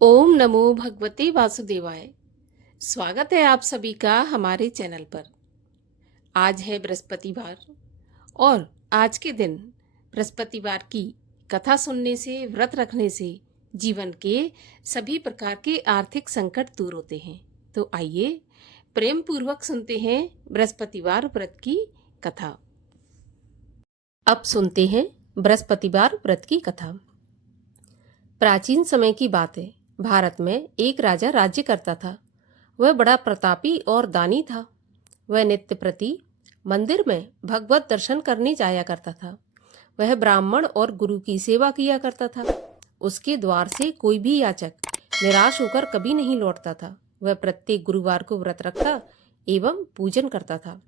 ओम नमो भगवते वासुदेवाय। स्वागत है आप सभी का हमारे चैनल पर। आज है बृहस्पतिवार और आज के दिन बृहस्पतिवार की कथा सुनने से, व्रत रखने से जीवन के सभी प्रकार के आर्थिक संकट दूर होते हैं। तो आइए प्रेम पूर्वक सुनते हैं बृहस्पतिवार व्रत की कथा। अब सुनते हैं बृहस्पतिवार व्रत की कथा। प्राचीन समय की बात है। भारत में एक राजा राज्य करता था। वह बड़ा प्रतापी और दानी था। वह नित्य प्रति मंदिर में भगवत दर्शन करने जाया करता था। वह ब्राह्मण और गुरु की सेवा किया करता था। उसके द्वार से कोई भी याचक निराश होकर कभी नहीं लौटता था। वह प्रत्येक गुरुवार को व्रत रखता एवं पूजन करता था।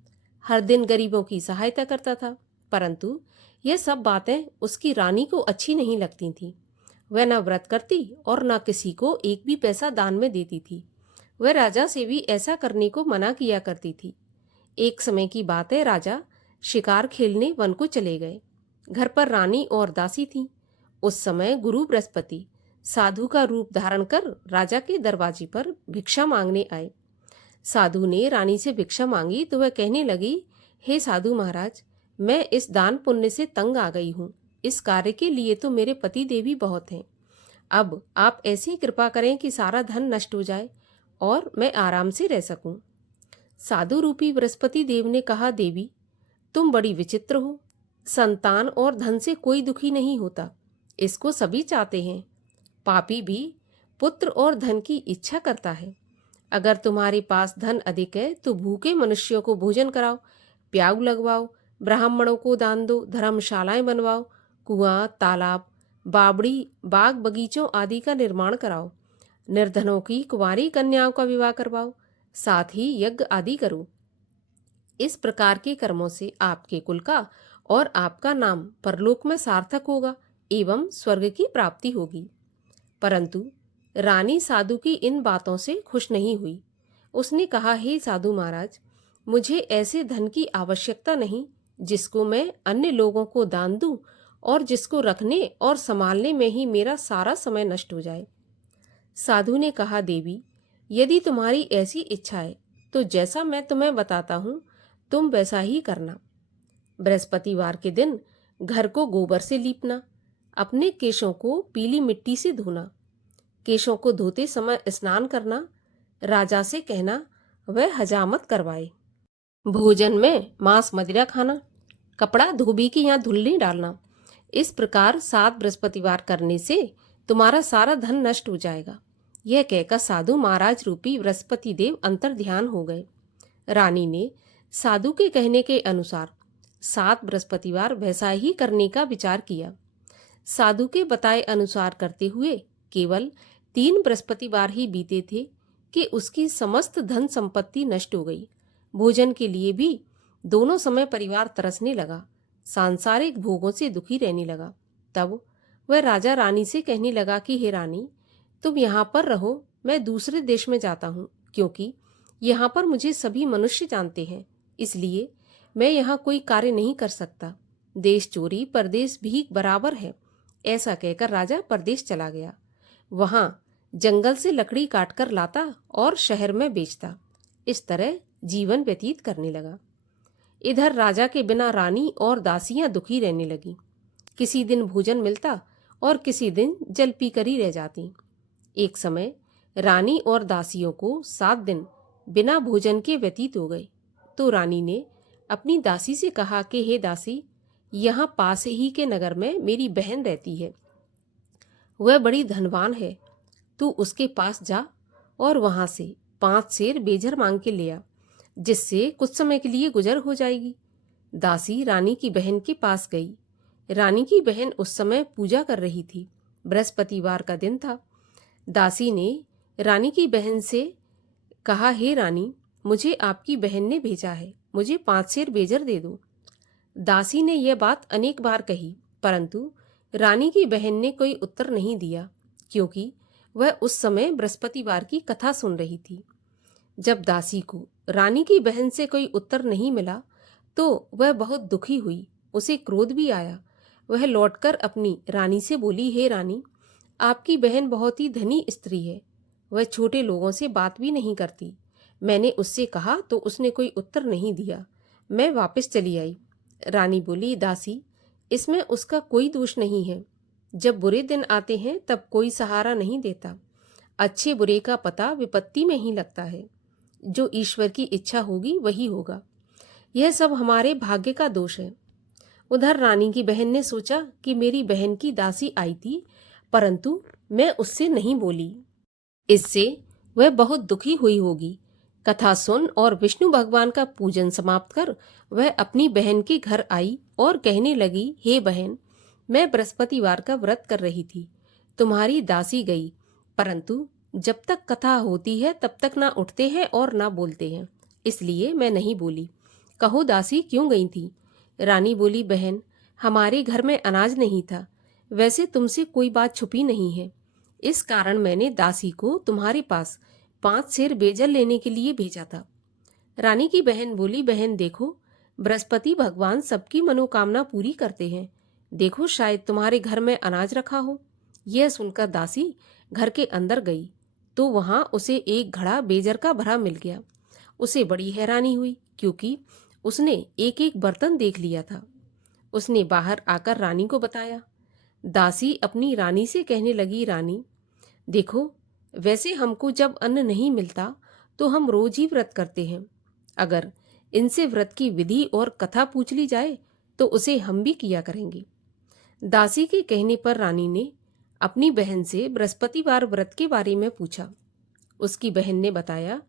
हर दिन गरीबों की सहायता करता था। परंतु यह सब बातें उसकी रानी को अच्छी नहीं लगती थीं। वह न व्रत करती और न किसी को एक भी पैसा दान में देती थी। वह राजा से भी ऐसा करने को मना किया करती थी। एक समय की बात है, राजा शिकार खेलने वन को चले गए। घर पर रानी और दासी थीं। उस समय गुरु बृहस्पति साधु का रूप धारण कर राजा के दरवाजे पर भिक्षा मांगने आए। साधु ने रानी से भिक्षा मांगी तो वह कहने लगी, हे साधु महाराज, मैं इस दान पुण्य से तंग आ गई हूँ। इस कार्य के लिए तो मेरे पति देवी बहुत हैं। अब आप ऐसी कृपा करें कि सारा धन नष्ट हो जाए और मैं आराम से रह सकूं। साधु रूपी बृहस्पति देव ने कहा, देवी, तुम बड़ी विचित्र हो। संतान और धन से कोई दुखी नहीं होता, इसको सभी चाहते हैं। पापी भी पुत्र और धन की इच्छा करता है। अगर तुम्हारे पास धन अधिक है तो भूखे मनुष्यों को भोजन कराओ, प्याऊ लगवाओ, ब्राह्मणों को दान दो, धर्मशालाएं बनवाओ, कुआं, तालाब, बावड़ी, बाग बगीचों आदि का निर्माण कराओ, निर्धनों की कुंवारी कन्याओं का विवाह करवाओ, साथ ही यज्ञ आदि करो। इस प्रकार के कर्मों से आपके कुल का और आपका नाम परलोक में सार्थक होगा एवं स्वर्ग की प्राप्ति होगी। परंतु रानी साधु की इन बातों से खुश नहीं हुई। उसने कहा, हे साधु महाराज, मुझे ऐसे धन की आवश्यकता नहीं जिसको मैं अन्य लोगों को दान दूं और जिसको रखने और संभालने में ही मेरा सारा समय नष्ट हो जाए। साधु ने कहा, देवी, यदि तुम्हारी ऐसी इच्छा है तो जैसा मैं तुम्हें बताता हूँ तुम वैसा ही करना। बृहस्पतिवार के दिन घर को गोबर से लीपना, अपने केशों को पीली मिट्टी से धोना, केशों को धोते समय स्नान करना, राजा से कहना वह हजामत करवाए, भोजन में मांस मदिरा खाना, कपड़ा धोबी के यहाँ धुल नहीं डालना। इस प्रकार 7 बृहस्पतिवार करने से तुम्हारा सारा धन नष्ट हो जाएगा। यह कहकर साधु महाराज रूपी बृहस्पति देव अंतर ध्यान हो गए। रानी ने साधु के कहने के अनुसार 7 बृहस्पतिवार वैसा ही करने का विचार किया। साधु के बताए अनुसार करते हुए केवल 3 बृहस्पतिवार ही बीते थे कि उसकी समस्त धन संपत्ति नष्ट हो गई। भोजन के लिए भी दोनों समय परिवार तरसने लगा, सांसारिक भोगों से दुखी रहने लगा। तब वह राजा रानी से कहने लगा कि हे रानी, तुम यहाँ पर रहो, मैं दूसरे देश में जाता हूँ, क्योंकि यहाँ पर मुझे सभी मनुष्य जानते हैं, इसलिए मैं यहाँ कोई कार्य नहीं कर सकता। देश चोरी परदेश भीख बराबर है। ऐसा कहकर राजा परदेश चला गया। वहां जंगल से लकड़ी काटकर लाता और शहर में बेचता। इस तरह जीवन व्यतीत करने लगा। इधर राजा के बिना रानी और दासियां दुखी रहने लगी। किसी दिन भोजन मिलता और किसी दिन जल पीकर ही रह जाती। एक समय रानी और दासियों को 7 दिन बिना भोजन के व्यतीत हो गए। तो रानी ने अपनी दासी से कहा कि हे दासी, यहाँ पास ही के नगर में मेरी बहन रहती है। वह बड़ी धनवान है। तू उसके पास जा और वहां से 5 सेर बेजर मांग के ले आ, जिससे कुछ समय के लिए गुजर हो जाएगी। दासी रानी की बहन के पास गई। रानी की बहन उस समय पूजा कर रही थी। बृहस्पतिवार का दिन था। दासी ने रानी की बहन से कहा, हे रानी, मुझे आपकी बहन ने भेजा है, मुझे 5 सेर बेजर दे दो। दासी ने यह बात अनेक बार कही, परंतु रानी की बहन ने कोई उत्तर नहीं दिया, क्योंकि वह उस समय बृहस्पतिवार की कथा सुन रही थी। जब दासी को रानी की बहन से कोई उत्तर नहीं मिला तो वह बहुत दुखी हुई। उसे क्रोध भी आया। वह लौटकर अपनी रानी से बोली, हे रानी, आपकी बहन बहुत ही धनी स्त्री है, वह छोटे लोगों से बात भी नहीं करती। मैंने उससे कहा तो उसने कोई उत्तर नहीं दिया। मैं वापस चली आई। रानी बोली, दासी, इसमें उसका कोई दोष नहीं है। जब बुरे दिन आते हैं तब कोई सहारा नहीं देता। अच्छे बुरे का पता विपत्ति में ही लगता है। जो ईश्वर की इच्छा होगी वही होगा। यह सब हमारे भाग्य का दोष है। उधर रानी की बहन ने सोचा कि मेरी बहन की दासी आई थी, परंतु मैं उससे नहीं बोली। इससे वह बहुत दुखी हुई होगी। कथा सुन और विष्णु भगवान का पूजन समाप्त कर वह अपनी बहन के घर आई और कहने लगी, हे बहन, मैं बृहस्पतिवार का व्रत कर रही थी। तुम्हारी दासी गई, परंतु जब तक कथा होती है तब तक ना उठते हैं और ना बोलते हैं, इसलिए मैं नहीं बोली। कहो दासी, क्यों गई थी? रानी बोली, बहन, हमारे घर में अनाज नहीं था। वैसे तुमसे कोई बात छुपी नहीं है, इस कारण मैंने दासी को तुम्हारे पास 5 सेर बेजल लेने के लिए भेजा था। रानी की बहन बोली, बहन देखो, बृहस्पति भगवान सबकी मनोकामना पूरी करते हैं। देखो, शायद तुम्हारे घर में अनाज रखा हो। यह सुनकर दासी घर के अंदर गई तो वहां उसे एक घड़ा बेजर का भरा मिल गया। उसे बड़ी हैरानी हुई, क्योंकि उसने एक एक बर्तन देख लिया था। उसने बाहर आकर रानी को बताया। दासी अपनी रानी से कहने लगी, रानी देखो, वैसे हमको जब अन्न नहीं मिलता तो हम रोज ही व्रत करते हैं। अगर इनसे व्रत की विधि और कथा पूछ ली जाए तो उसे हम भी किया करेंगे। दासी के कहने पर रानी ने अपनी बहन से बृहस्पतिवार व्रत के बारे में पूछा। उसकी बहन ने बताया,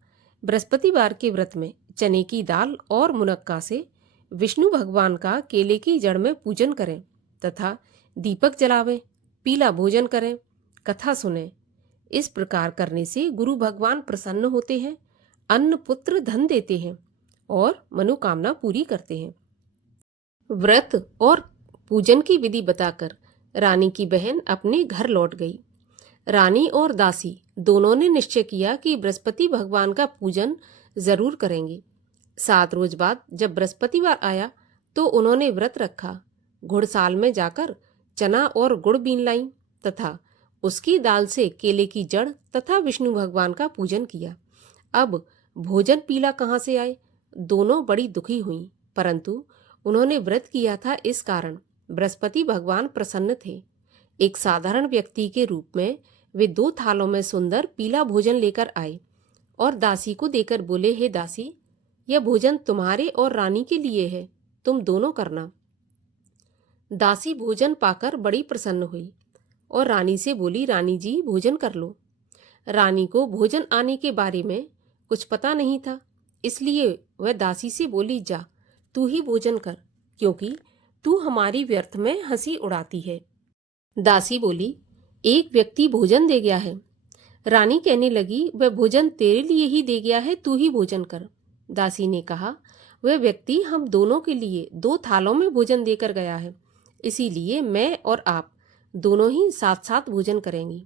बृहस्पतिवार के व्रत में चने की दाल और मुनक्का से विष्णु भगवान का केले की जड़ में पूजन करें तथा दीपक जलावें, पीला भोजन करें, कथा सुनें। इस प्रकार करने से गुरु भगवान प्रसन्न होते हैं, अन्न पुत्र धन देते हैं और मनोकामना पूरी करते हैं। व्रत और पूजन की विधि बताकर रानी की बहन अपने घर लौट गई। रानी और दासी दोनों ने निश्चय किया कि बृहस्पति भगवान का पूजन जरूर करेंगे। 7 रोज बाद जब बृहस्पतिवार आया तो उन्होंने व्रत रखा। घुड़साल में जाकर चना और गुड़ बीन लाई तथा उसकी दाल से केले की जड़ तथा विष्णु भगवान का पूजन किया। अब भोजन पीला कहाँ से आए? दोनों बड़ी दुखी हुई, परंतु उन्होंने व्रत किया था, इस कारण बृहस्पति भगवान प्रसन्न थे। एक साधारण व्यक्ति के रूप में वे 2 थालों में सुंदर पीला भोजन लेकर आए और दासी को देकर बोले, हे दासी, यह भोजन तुम्हारे और रानी के लिए है, तुम दोनों करना। दासी भोजन पाकर बड़ी प्रसन्न हुई और रानी से बोली, रानी जी, भोजन कर लो। रानी को भोजन आने के बारे में कुछ पता नहीं था, इसलिए वह दासी से बोली, जा तू ही भोजन कर, क्योंकि तू हमारी व्यर्थ में हंसी उड़ाती है। दासी बोली, एक व्यक्ति भोजन दे गया है। रानी कहने लगी, वह भोजन तेरे लिए ही दे गया है, तू ही भोजन कर। दासी ने कहा, वह व्यक्ति हम दोनों के लिए 2 थालों में भोजन देकर गया है, इसीलिए मैं और आप दोनों ही साथ साथ भोजन करेंगी।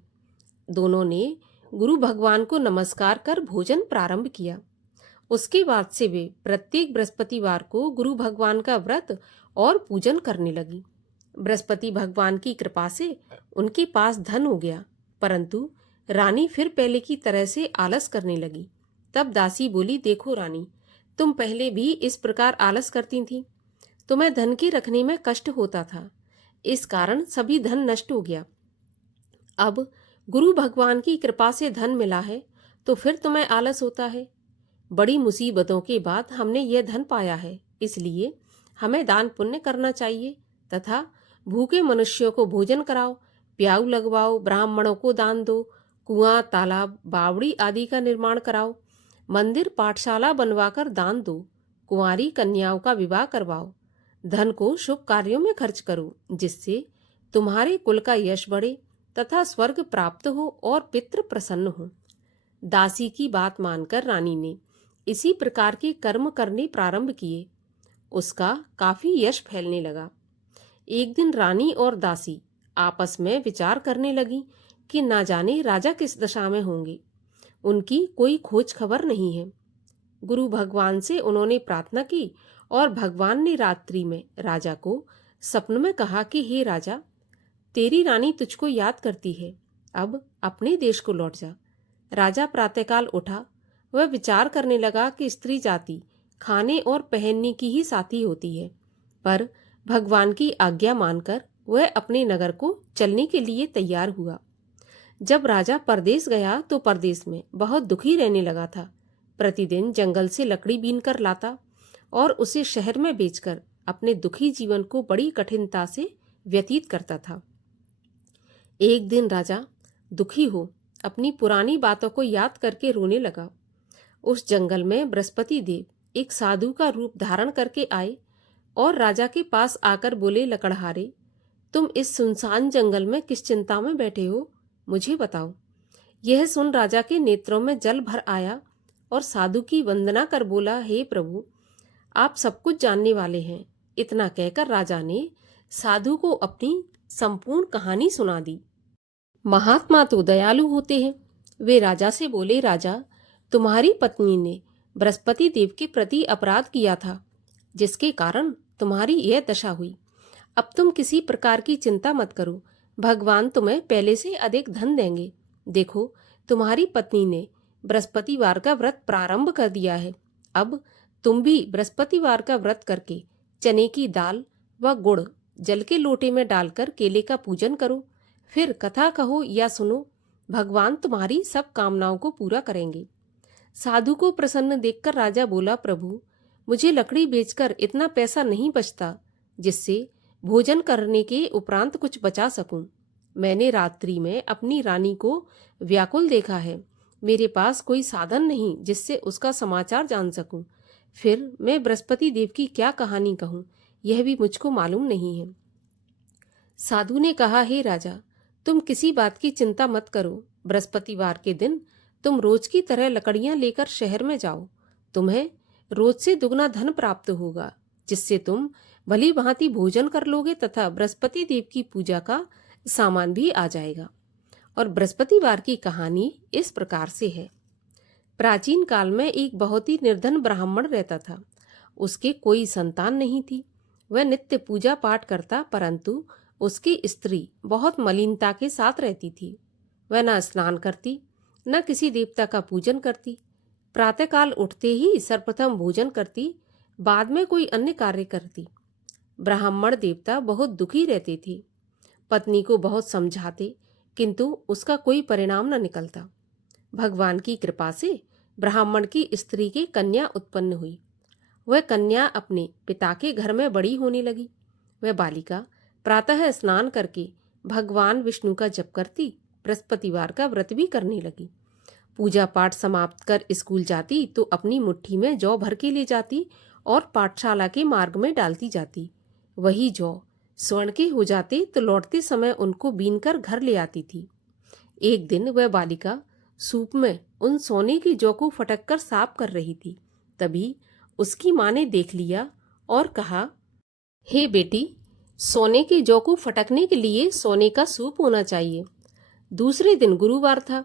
दोनों ने गुरु भगवान को नमस्कार कर भोजन प्रारंभ किया। उसके बाद से वे प्रत्येक बृहस्पतिवार को गुरु भगवान का व्रत और पूजन करने लगी। बृहस्पति भगवान की कृपा से उनके पास धन हो गया, परंतु रानी फिर पहले की तरह से आलस करने लगी। तब दासी बोली, देखो रानी, तुम पहले भी इस प्रकार आलस करती थी। तुम्हें धन के रखने में कष्ट होता था, इस कारण सभी धन नष्ट हो गया। अब गुरु भगवान की कृपा से धन मिला है तो फिर तुम्हें आलस होता है। बड़ी मुसीबतों के बाद हमने यह धन पाया है, इसलिए हमें दान पुण्य करना चाहिए तथा भूखे मनुष्यों को भोजन कराओ, प्याऊ लगवाओ, ब्राह्मणों को दान दो, कुआं, तालाब, बावड़ी आदि का निर्माण कराओ, मंदिर, पाठशाला बनवाकर दान दो, कुंवारी कन्याओं का विवाह करवाओ। धन को शुभ कार्यों में खर्च करो, जिससे तुम्हारे कुल का यश बढ़े तथा स्वर्ग प्राप्त हो और पितृ प्रसन्न हो। दासी की बात मानकर रानी ने इसी प्रकार के कर्म करने प्रारंभ किए। उसका काफी यश फैलने लगा। एक दिन रानी और दासी आपस में विचार करने लगी कि ना जाने राजा किस दशा में होंगे, उनकी कोई खोज खबर नहीं है। गुरु भगवान से उन्होंने प्रार्थना की और भगवान ने रात्रि में राजा को सपन में कहा कि हे राजा, तेरी रानी तुझको याद करती है, अब अपने देश को लौट जा। राजा प्रातःकाल उठा। वह विचार करने लगा कि स्त्री जाति खाने और पहनने की ही साथी होती है, पर भगवान की आज्ञा मानकर वह अपने नगर को चलने के लिए तैयार हुआ। जब राजा परदेश गया तो परदेश में बहुत दुखी रहने लगा था। प्रतिदिन जंगल से लकड़ी बीन कर लाता और उसे शहर में बेचकर अपने दुखी जीवन को बड़ी कठिनता से व्यतीत करता था। एक दिन राजा दुखी हो अपनी पुरानी बातों को याद करके रोने लगा। उस जंगल में बृहस्पति देव एक साधु का रूप धारण करके आए और राजा के पास आकर बोले, लकड़हारे, तुम इस सुनसान जंगल में किस चिंता में बैठे हो, मुझे बताओ। यह सुन राजा के नेत्रों में जल भर आया और साधु की वंदना कर बोला, हे प्रभु, आप सब कुछ जानने वाले हैं। इतना कहकर राजा ने साधु को अपनी संपूर्ण कहानी सुना दी। महात्मा तो दयालु होते हैं। वे राजा से बोले, राजा, तुम्हारी पत्नी ने बृहस्पति देव के प्रति अपराध किया था, जिसके कारण तुम्हारी यह दशा हुई। अब तुम किसी प्रकार की चिंता मत करो, भगवान तुम्हें पहले से अधिक धन देंगे। देखो, तुम्हारी पत्नी ने बृहस्पतिवार का व्रत प्रारंभ कर दिया है। अब तुम भी बृहस्पतिवार का व्रत करके चने की दाल व गुड़ जल के लोटे में डालकर केले का पूजन करो, फिर कथा कहो या सुनो, भगवान तुम्हारी सब कामनाओं को पूरा करेंगे। साधु को प्रसन्न देखकर राजा बोला, प्रभु, मुझे लकड़ी बेचकर इतना पैसा नहीं बचता जिससे भोजन करने के उपरांत कुछ बचा सकूं। मैंने रात्रि में अपनी रानी को व्याकुल देखा है। मेरे पास कोई साधन नहीं जिससे उसका समाचार जान सकूं। फिर मैं बृहस्पति देव की क्या कहानी कहूं, यह भी मुझको मालूम नहीं है। साधु ने कहा, हे राजा, तुम किसी बात की चिंता मत करो। बृहस्पतिवार के दिन तुम रोज की तरह लकड़ियां लेकर शहर में जाओ। तुम्हें रोज से दुगना धन प्राप्त होगा, जिससे तुम भली भांति भोजन कर लोगे तथा बृहस्पति देव की पूजा का सामान भी आ जाएगा। और बृहस्पतिवार की कहानी इस प्रकार से है। प्राचीन काल में एक बहुत ही निर्धन ब्राह्मण रहता था। उसके कोई संतान नहीं थी। वह नित्य पूजा पाठ करता, परंतु उसकी स्त्री बहुत मलिनता के साथ रहती थी। वह न स्नान करती, न किसी देवता का पूजन करती। प्रातःकाल उठते ही सर्वप्रथम भोजन करती, बाद में कोई अन्य कार्य करती। ब्राह्मण देवता बहुत दुखी रहते थे। पत्नी को बहुत समझाते, किंतु उसका कोई परिणाम न निकलता। भगवान की कृपा से ब्राह्मण की स्त्री की कन्या उत्पन्न हुई। वह कन्या अपने पिता के घर में बड़ी होने लगी। वह बालिका प्रातः स्नान करके भगवान विष्णु का जप करती, बृहस्पतिवार का व्रत भी करने लगी। पूजा पाठ समाप्त कर स्कूल जाती तो अपनी मुट्ठी में जौ भर के ले जाती और पाठशाला के मार्ग में डालती जाती। वही जौ स्वर्ण के हो जाते तो लौटते समय उनको बीनकर घर ले आती थी। एक दिन वह बालिका सूप में उन सोने की जौ को फटक कर साफ कर रही थी। तभी उसकी माँ ने देख लिया और कहा, हे बेटी, सोने के जौ को फटकने के लिए सोने का सूप होना चाहिए। दूसरे दिन गुरुवार था।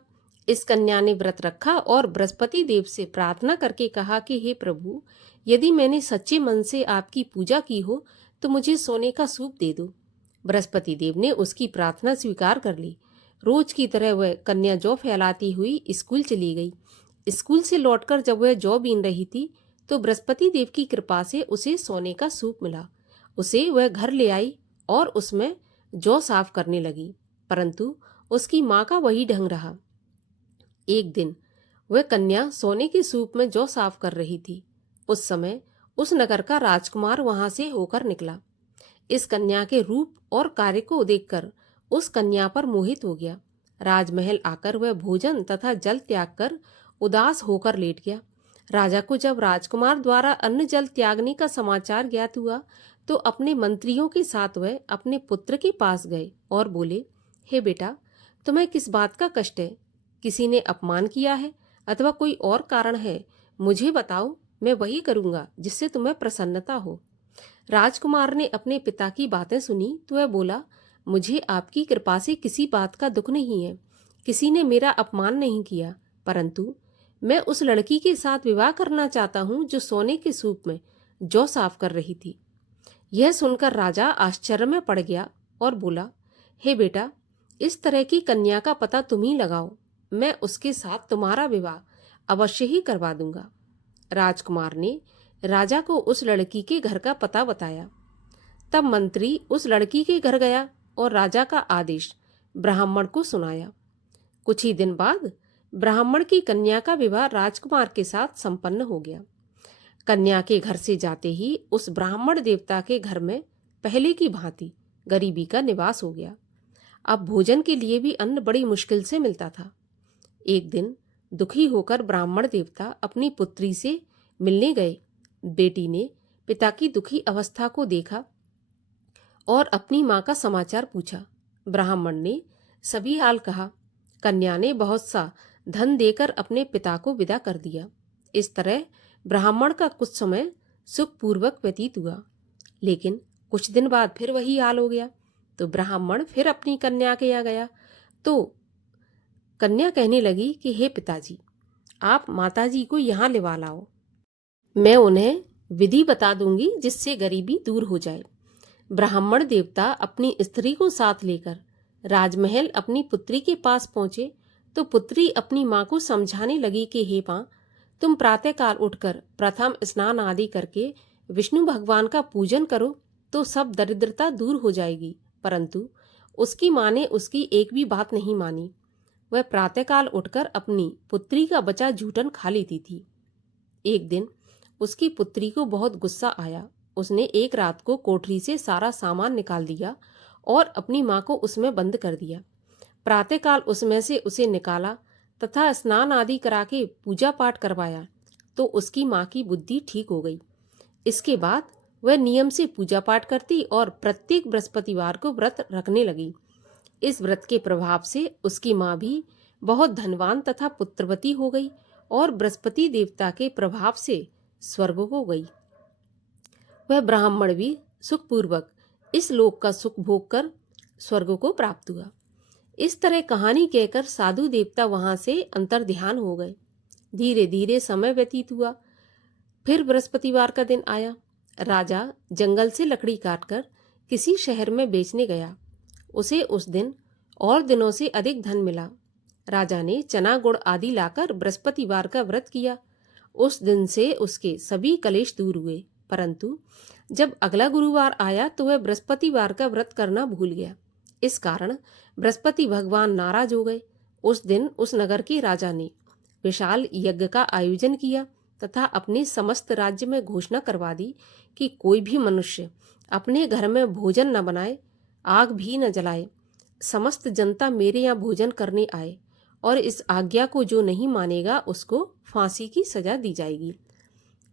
इस कन्या ने व्रत रखा और बृहस्पति देव से प्रार्थना करके कहा कि हे प्रभु, यदि मैंने सच्चे मन से आपकी पूजा की हो तो मुझे सोने का सूप दे दो। बृहस्पति देव ने उसकी प्रार्थना स्वीकार कर ली। रोज की तरह वह कन्या जौ फैलाती हुई स्कूल चली गई। स्कूल से लौटकर जब वह जौ बीन रही थी तो बृहस्पति देव की कृपा से उसे सोने का सूप मिला। उसे वह घर ले आई और उसमें जौ साफ करने लगी, परंतु उसकी माँ का वही ढंग रहा। एक दिन वह कन्या सोने के सूप में जौ साफ कर रही थी। उस समय उस नगर का राजकुमार वहां से होकर निकला। इस कन्या के रूप और कार्य को देखकर उस कन्या पर मोहित हो गया। राजमहल आकर वह भोजन तथा जल त्याग कर उदास होकर लेट गया। राजा को जब राजकुमार द्वारा अन्न जल त्यागने का समाचार ज्ञात हुआ तो अपने मंत्रियों के साथ वह अपने पुत्र के पास गए और बोले, हे बेटा, तुम्हें किस बात का कष्ट है? किसी ने अपमान किया है अथवा कोई और कारण है? मुझे बताओ, मैं वही करूंगा जिससे तुम्हें प्रसन्नता हो। राजकुमार ने अपने पिता की बातें सुनी तो वह बोला, मुझे आपकी कृपा से किसी बात का दुख नहीं है। किसी ने मेरा अपमान नहीं किया, परंतु मैं उस लड़की के साथ विवाह करना चाहता हूँ जो सोने के सूप में जौ साफ कर रही थी। यह सुनकर राजा आश्चर्य में पड़ गया और बोला, हे बेटा, इस तरह की कन्या का पता तुम ही लगाओ, मैं उसके साथ तुम्हारा विवाह अवश्य ही करवा दूंगा। राजकुमार ने राजा को उस लड़की के घर का पता बताया। तब मंत्री उस लड़की के घर गया और राजा का आदेश ब्राह्मण को सुनाया। कुछ ही दिन बाद ब्राह्मण की कन्या का विवाह राजकुमार के साथ संपन्न हो गया। कन्या के घर से जाते ही उस ब्राह्मण देवता के घर में पहले की भांति गरीबी का निवास हो गया। अब भोजन के लिए भी अन्न बड़ी मुश्किल से मिलता था। एक दिन दुखी होकर ब्राह्मण देवता अपनी पुत्री से मिलने गए। बेटी ने पिता की दुखी अवस्था को देखा और अपनी माँ का समाचार पूछा। ब्राह्मण ने सभी हाल कहा। कन्या ने बहुत सा धन देकर अपने पिता को विदा कर दिया। इस तरह ब्राह्मण का कुछ समय सुखपूर्वक व्यतीत हुआ, लेकिन कुछ दिन बाद फिर वही हाल हो गया। तो ब्राह्मण फिर अपनी कन्या के यहाँ गया तो कन्या कहने लगी कि हे पिताजी, आप माताजी को यहाँ लिवा लाओ, मैं उन्हें विधि बता दूंगी जिससे गरीबी दूर हो जाए। ब्राह्मण देवता अपनी स्त्री को साथ लेकर राजमहल अपनी पुत्री के पास पहुंचे तो पुत्री अपनी माँ को समझाने लगी कि हे माँ, तुम प्रातःकाल उठकर प्रथम स्नान आदि करके विष्णु भगवान का पूजन करो तो सब दरिद्रता दूर हो जाएगी। परंतु उसकी माँ ने उसकी एक भी बात नहीं मानी। वह प्रातःकाल उठकर अपनी पुत्री का बचा जूठन खा लेती थी। एक दिन उसकी पुत्री को बहुत गुस्सा आया। उसने एक रात को कोठरी से सारा सामान निकाल दिया और अपनी माँ को उसमें बंद कर दिया। प्रातःकाल उसमें से उसे निकाला तथा स्नान आदि करा के पूजा पाठ करवाया तो उसकी माँ की बुद्धि ठीक हो गई। इसके बाद वह नियम से पूजा पाठ करती और प्रत्येक बृहस्पतिवार को व्रत रखने लगी। इस व्रत के प्रभाव से उसकी माँ भी बहुत धनवान तथा पुत्रवती हो गई और बृहस्पति देवता के प्रभाव से स्वर्ग को गई। वह ब्राह्मण भी सुखपूर्वक इस लोक का सुख भोग कर स्वर्ग को प्राप्त हुआ। इस तरह कहानी कहकर साधु देवता वहां से अंतर्ध्यान हो गए। धीरे धीरे समय व्यतीत हुआ। फिर बृहस्पतिवार का दिन आया। राजा जंगल से लकड़ी काटकर किसी शहर में बेचने गया। उसे उस दिन और दिनों से अधिक धन मिला। राजा ने चना गुड़ आदि लाकर बृहस्पतिवार का व्रत किया। उस दिन से उसके सभी कलेश दूर हुए। परंतु जब अगला गुरुवार आया तो वह बृहस्पतिवार का व्रत करना भूल गया। इस कारण बृहस्पति भगवान नाराज हो गए। उस दिन उस नगर के राजा ने विशाल यज्ञ का आयोजन किया तथा अपने समस्त राज्य में घोषणा करवा दी कि कोई भी मनुष्य अपने घर में भोजन न बनाए, आग भी न जलाए। समस्त जनता मेरे यहाँ भोजन करने आए और इस आज्ञा को जो नहीं मानेगा उसको फांसी की सजा दी जाएगी।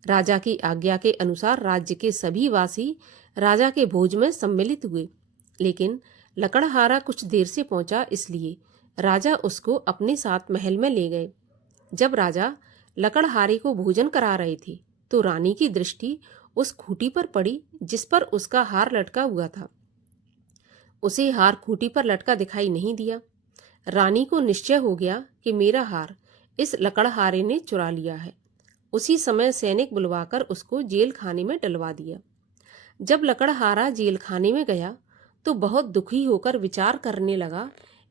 राजा की आज्ञा के अनुसार राज्य के सभी वासी राजा के भोज में सम्मिलित हुए, लेकिन लकड़हारा कुछ देर से पहुंचा, इसलिए राजा उसको अपने साथ महल में ले गए। जब राजा लकड़हारे को भोजन करा रहे थे तो रानी की दृष्टि उस खूंटी पर पड़ी जिस पर उसका हार लटका हुआ था। उसे हार खूंटी पर लटका दिखाई नहीं दिया। रानी को निश्चय हो गया कि मेरा हार इस लकड़हारे ने चुरा लिया है। उसी समय सैनिक बुलवाकर उसको जेल खाने में डलवा दिया। जब लकड़हारा जेल खाने में गया तो बहुत दुखी होकर विचार करने लगा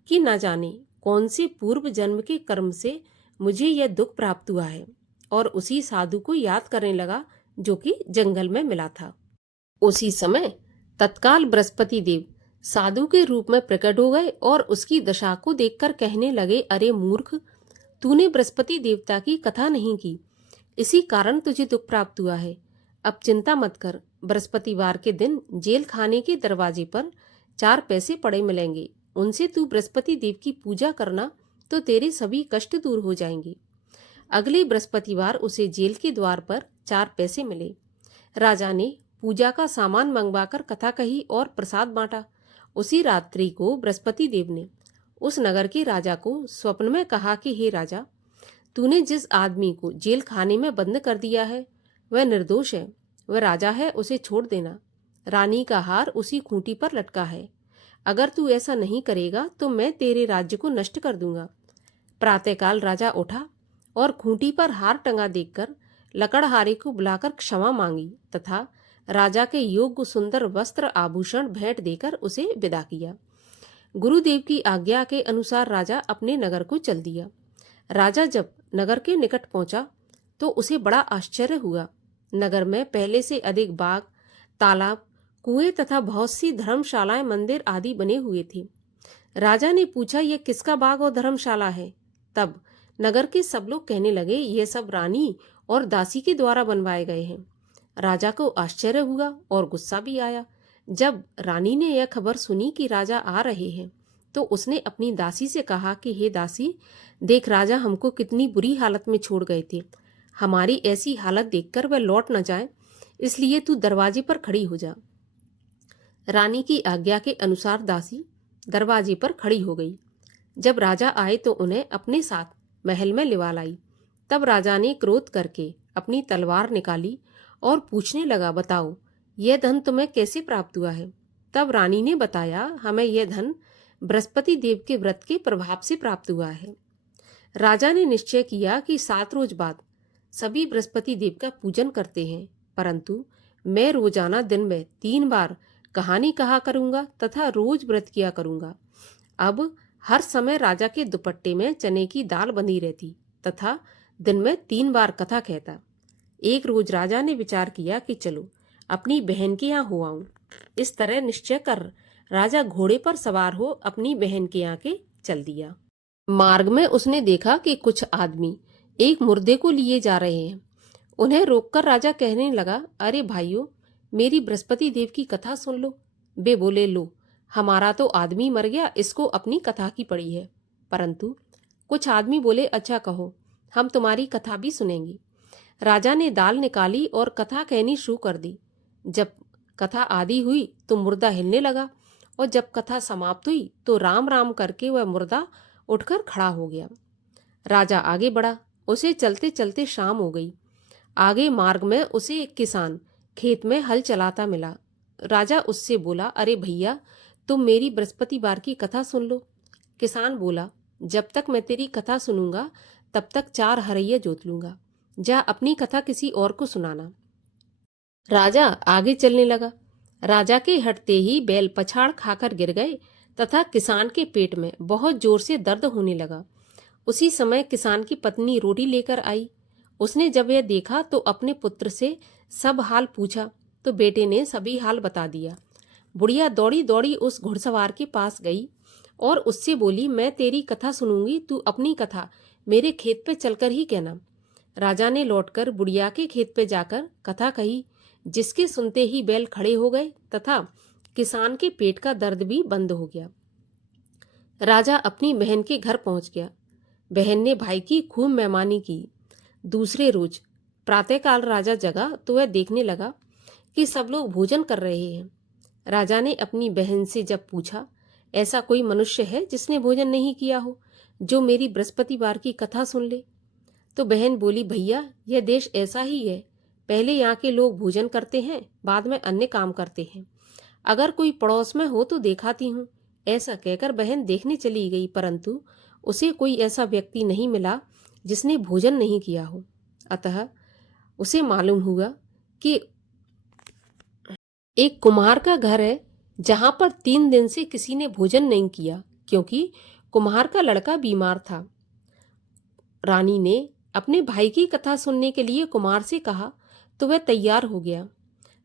कि न जाने कौन से पूर्व जन्म के कर्म से मुझे यह दुख प्राप्त हुआ है, और उसी साधु को याद करने लगा जो कि जंगल में मिला था। उसी समय तत्काल बृहस्पति देव साधु के रूप में प्रकट हो गए और उसकी दशा को देखकर कहने लगे, अरे मूर्ख, तूने बृहस्पति देवता की कथा नहीं की, इसी कारण तुझे दुख प्राप्त हुआ है। अब चिंता मत कर, बृहस्पतिवार के दिन जेल खाने के दरवाजे पर 4 पैसे पड़े मिलेंगे, उनसे तू बृहस्पति देव की पूजा करना तो तेरे सभी कष्ट दूर हो जाएंगे। अगले बृहस्पतिवार उसे जेल के द्वार पर 4 पैसे मिले। राजा ने पूजा का सामान मंगवाकर कथा कही और प्रसाद बांटा। उसी रात्रि को बृहस्पति देव ने उस नगर के राजा को स्वप्न में कहा कि हे राजा, तूने जिस आदमी को जेल खाने में बंद कर दिया है वह निर्दोष है, वह राजा है, उसे छोड़ देना। रानी का हार उसी खूंटी पर लटका है। अगर तू ऐसा नहीं करेगा तो मैं तेरे राज्य को नष्ट कर दूंगा। प्रातःकाल राजा उठा और खूंटी पर हार टंगा देखकर लकड़हारे को बुलाकर क्षमा मांगी तथा राजा के योग्य सुंदर वस्त्र आभूषण भेंट देकर उसे विदा किया। गुरुदेव की आज्ञा के अनुसार राजा अपने नगर को चल दिया। राजा जब नगर के निकट पहुंचा तो उसे बड़ा आश्चर्य हुआ। नगर में पहले से अधिक बाग, तालाब, कुएं तथा बहुत सी धर्मशालाएं, मंदिर आदि बने हुए थे। राजा ने पूछा, यह किसका बाग और धर्मशाला है? तब नगर के सब लोग कहने लगे, ये सब रानी और दासी के द्वारा बनवाए गए हैं। राजा को आश्चर्य हुआ और गुस्सा भी आया। जब रानी ने यह खबर सुनी कि राजा आ रहे हैं तो उसने अपनी दासी से कहा कि हे दासी, देख राजा हमको कितनी बुरी हालत में छोड़ गए थे। हमारी ऐसी हालत देखकर वह लौट न जाए, इसलिए तू दरवाजे पर खड़ी हो जा। रानी की आज्ञा के अनुसार दासी दरवाजे पर खड़ी हो गई। जब राजा आए तो उन्हें अपने साथ महल में लिवा लाई। तब राजा ने क्रोध करके अपनी तलवार निकाली और पूछने लगा, बताओ यह धन तुम्हें कैसे प्राप्त हुआ है? तब रानी ने बताया, हमें यह धन बृहस्पति देव के व्रत के प्रभाव से प्राप्त हुआ है। राजा ने निश्चय किया कि 7 रोज बाद सभी बृहस्पति देव का पूजन करते हैं, परंतु मैं रोजाना दिन में 3 बार कहानी कहा करूंगा तथा रोज व्रत किया करूंगा। अब हर समय राजा के दुपट्टे में चने की दाल बंधी रहती तथा दिन में 3 बार कथा कहता। एक रोज राजा ने विचार किया कि चलो अपनी बहन के यहाँ हो आऊं। इस तरह निश्चय कर राजा घोड़े पर सवार हो अपनी बहन के यहाँ के चल दिया। मार्ग में उसने देखा कि कुछ आदमी एक मुर्दे को लिए जा रहे हैं। उन्हें रोककर राजा कहने लगा, अरे भाइयों, मेरी बृहस्पति देव की कथा सुन लो। वे बोले, लो, हमारा तो आदमी मर गया, इसको अपनी कथा की पड़ी है। परंतु कुछ आदमी बोले, अच्छा कहो, हम तुम्हारी कथा भी सुनेंगे। राजा ने दाल निकाली और कथा कहनी शुरू कर दी। जब कथा आदि हुई तो मुर्दा हिलने लगा और जब कथा समाप्त हुई तो राम राम करके वह मुर्दा उठकर खड़ा हो गया। राजा आगे बढ़ा। उसे चलते चलते शाम हो गई। आगे मार्ग में उसे एक किसान खेत में हल चलाता मिला। राजा उससे बोला, अरे भैया, तुम मेरी बृहस्पतिवार की कथा सुन लो। किसान बोला, जब तक मैं तेरी कथा सुनूंगा तब तक 4 हरैया जोत लूंगा। जा अपनी कथा किसी और को सुनाना। राजा आगे चलने लगा। राजा के हटते ही बैल पछाड़ खाकर गिर गए तथा किसान के पेट में बहुत जोर से दर्द होने लगा। उसी समय किसान की पत्नी रोटी लेकर आई। उसने जब यह देखा तो अपने पुत्र से सब हाल पूछा तो बेटे ने सभी हाल बता दिया। बुढ़िया दौड़ी दौड़ी उस घुड़सवार के पास गई और उससे बोली, मैं तेरी कथा सुनूंगी, तू अपनी कथा मेरे खेत पे चलकर ही कहना। राजा ने लौटकर बुढ़िया के खेत पे जाकर कथा कही, जिसके सुनते ही बैल खड़े हो गए तथा किसान के पेट का दर्द भी बंद हो गया। राजा अपनी बहन के घर पहुंच गया। बहन ने भाई की खूब मेहमानी की। दूसरे रोज प्रातःकाल राजा जगा तो वह देखने लगा कि सब लोग भोजन कर रहे हैं। राजा ने अपनी बहन से जब पूछा, ऐसा कोई मनुष्य है जिसने भोजन नहीं किया हो, जो मेरी बृहस्पतिवार की कथा सुन ले? तो बहन बोली, भैया, यह देश ऐसा ही है। पहले यहाँ के लोग भोजन करते हैं, बाद में अन्य काम करते हैं। अगर कोई पड़ोस में हो तो दिखाती हूँ। ऐसा कहकर बहन देखने चली गई, परंतु उसे कोई ऐसा व्यक्ति नहीं मिला जिसने भोजन नहीं किया हो। अतः उसे मालूम हुआ कि एक कुम्हार का घर है जहां पर 3 दिन से किसी ने भोजन नहीं किया, क्योंकि कुम्हार का लड़का बीमार था। रानी ने अपने भाई की कथा सुनने के लिए कुम्हार से कहा तो वह तैयार हो गया।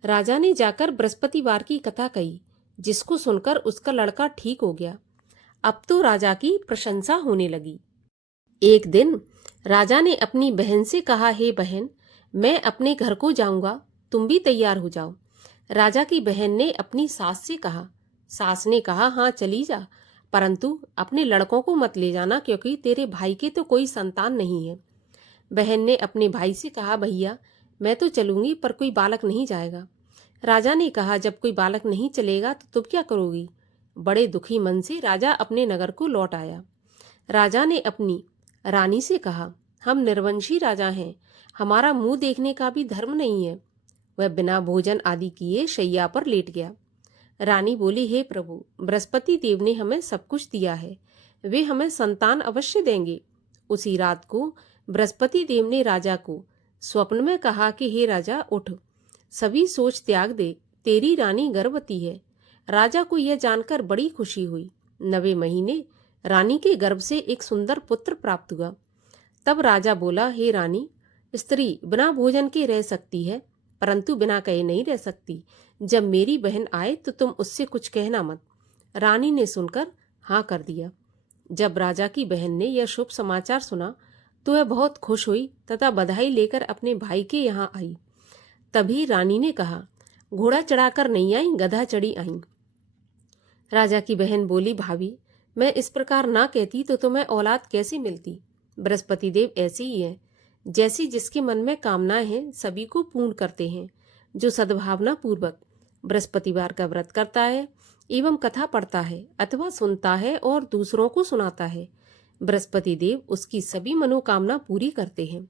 राजा ने जाकर बृहस्पतिवार की कथा कही, जिसको सुनकर उसका लड़का ठीक हो गया। अब तो राजा की प्रशंसा होने लगी। एक दिन राजा ने अपनी बहन से कहा, हे बहन, मैं अपने घर को जाऊंगा, तुम भी तैयार हो जाओ। राजा की बहन ने अपनी सास से कहा। सास ने कहा, हाँ चली जा, परंतु अपने लड़कों को मत ले जाना, क्योंकि तेरे भाई के तो कोई संतान नहीं है। बहन ने अपने भाई से कहा, भैया, मैं तो चलूंगी पर कोई बालक नहीं जाएगा। राजा ने कहा, जब कोई बालक नहीं चलेगा तो तुम क्या करोगी? बड़े दुखी मन से राजा अपने नगर को लौट आया। राजा ने अपनी रानी से कहा, हम निर्वंशी राजा हैं, हमारा मुंह देखने का भी धर्म नहीं है। वह बिना भोजन आदि किए शैया पर लेट गया। रानी बोली, हे प्रभु, बृहस्पति देव ने हमें सब कुछ दिया है, वे हमें संतान अवश्य देंगे। उसी रात को बृहस्पति देव ने राजा को स्वप्न में कहा कि हे राजा, उठ, सभी सोच त्याग दे, तेरी रानी गर्भवती है। राजा को यह जानकर बड़ी खुशी हुई। 9वें महीने रानी के गर्भ से एक सुंदर पुत्र प्राप्त हुआ। तब राजा बोला, हे रानी, स्त्री बिना भोजन के रह सकती है, परंतु बिना कहे नहीं रह सकती। जब मेरी बहन आए तो तुम उससे कुछ कहना मत। रानी ने सुनकर हाँ कर दिया। जब राजा की बहन ने यह शुभ समाचार सुना तो वह बहुत खुश हुई तथा बधाई लेकर अपने भाई के यहाँ आई। तभी रानी ने कहा, घोड़ा चढ़ाकर नहीं आई, गधा चढ़ी आई। राजा की बहन बोली, भाभी, मैं इस प्रकार ना कहती तो तुम्हें औलाद कैसे मिलती। बृहस्पति देव ऐसे ही है, जैसी जिसके मन में कामनाएं हैं सभी को पूर्ण करते हैं। जो सद्भावना पूर्वक बृहस्पतिवार का व्रत करता है एवं कथा पढ़ता है अथवा सुनता है और दूसरों को सुनाता है, बृहस्पति देव उसकी सभी मनोकामना पूरी करते हैं।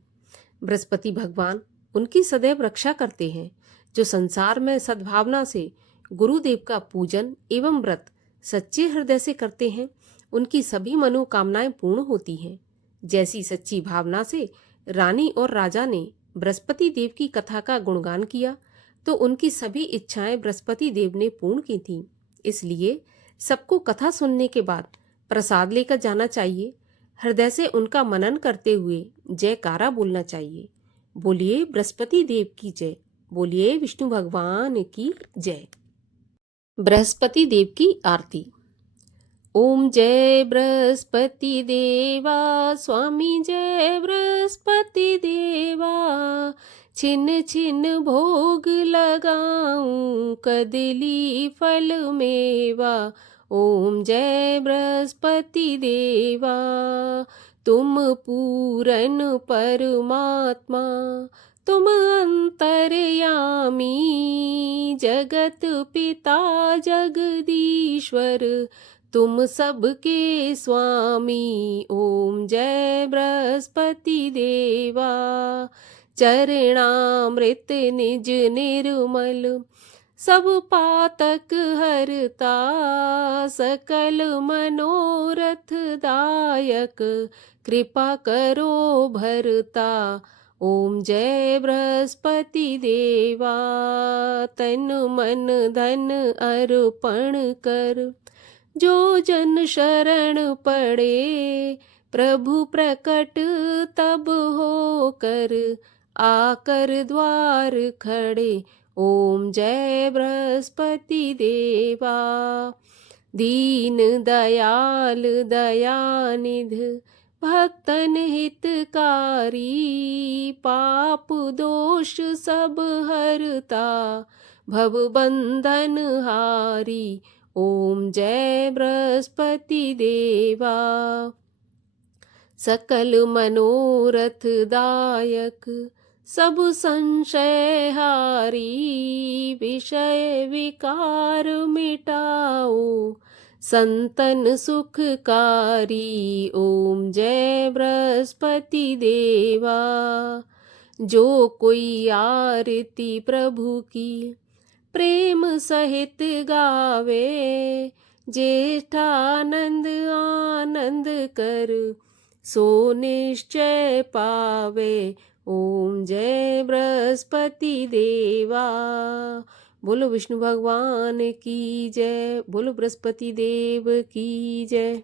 बृहस्पति भगवान उनकी सदैव रक्षा करते हैं। जो संसार में सद्भावना से गुरुदेव का पूजन एवं व्रत सच्चे हृदय से करते हैं, उनकी सभी मनोकामनाएं पूर्ण होती हैं। जैसी सच्ची भावना से रानी और राजा ने बृहस्पति देव की कथा का गुणगान किया तो उनकी सभी इच्छाएं बृहस्पति देव ने पूर्ण की थीं। इसलिए सबको कथा सुनने के बाद प्रसाद लेकर जाना चाहिए। हृदय से उनका मनन करते हुए जयकारा बोलना चाहिए। बोलिए बृहस्पति देव की जय, बोलिए विष्णु भगवान की जय। बृहस्पति देव की आरती। ओम जय बृहस्पति देवा, स्वामी जय बृहस्पति देवा। छिन छिन भोग लगाऊं, कदली फल मेवा। ओम जय बृहस्पति देवा। तुम पूरन परमात्मा, तुम अंतर्यामी। जगत पिता जगदीश्वर, तुम सबके स्वामी। ओम जय बृहस्पति देवा। चरणामृत निज निर्मल, सब पातक हरता। सकल मनोरथ दायक, कृपा करो भरता। ओम जय बृहस्पति देवा। तन मन धन अर्पण कर, जो जन शरण पड़े। प्रभु प्रकट तब हो कर, आकर द्वार खड़े। ओम जय बृहस्पति देवा। दीन दयाल दयानिध, भक्तन हितकारी। पाप दोष सब हरता, भव बंधन हारी। ओम जय बृहस्पति देवा। सकल मनोरथ दायक, सब संशय हारी। विषय विकार मिटाओ, संतन सुखकारी। ओम जय बृहस्पति देवा। जो कोई आरती प्रभु की प्रेम सहित गावे। जेठानंद आनंद कर, सो निश्चय पावे। ओम जय बृहस्पति देवा। बोलो विष्णु भगवान की जय, बोलो बृहस्पति देव की जय।